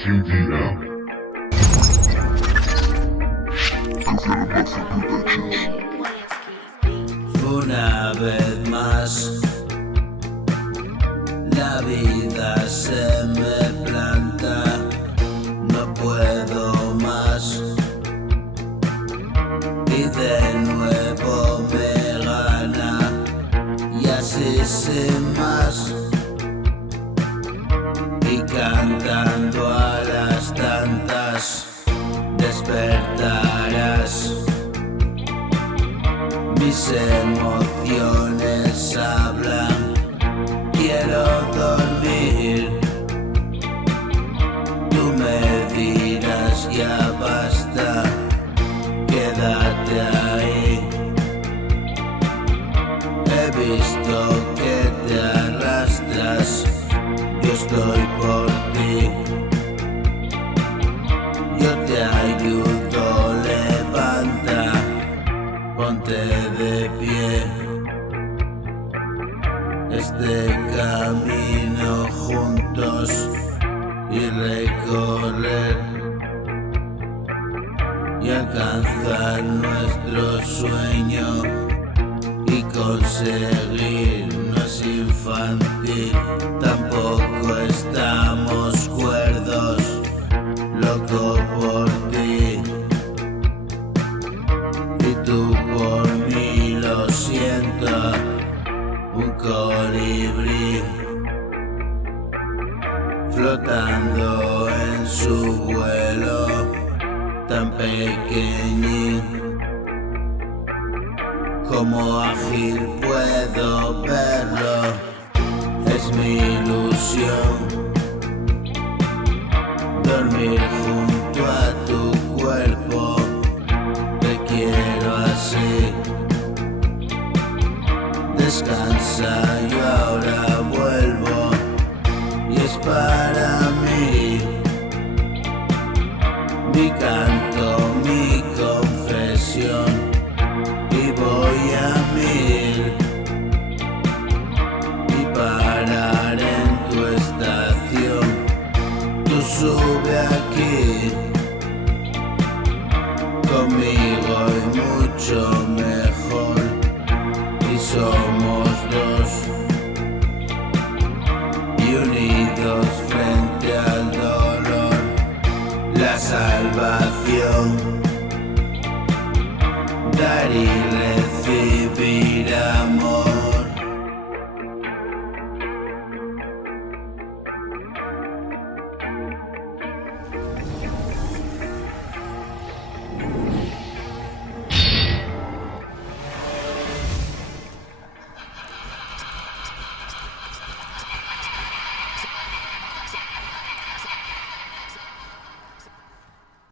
TDM. Una vez más, la vida se me planta, no puedo más. Y de nuevo me gana, y así sin más. Y cantando a las tantas, despertarás. Mis emociones hablan, quiero dormir. Tú me dirás ya basta, quédate ahí. He visto que te arrastras, yo estoy por ti. Yo te ayudo, levanta, ponte de pie. Este camino juntos y recorrer y alcanzar nuestro sueño y conseguir. No es infantil, tampoco estamos cuerdos, loco por ti y tú por mí. Lo siento, un colibrí flotando en su vuelo tan pequeñín. Como ágil puedo verlo, es mi ilusión dormir junto a tu cuerpo. Te quiero así. Descansa, yo ahora vuelvo y es para mí. Mi canto, mi confesión, y voy a mil y parar en tu estación. Tú sube aquí, conmigo y mucho mejor, y somos dos y unidos frente al dolor, la salvación. Dar y recibir amor.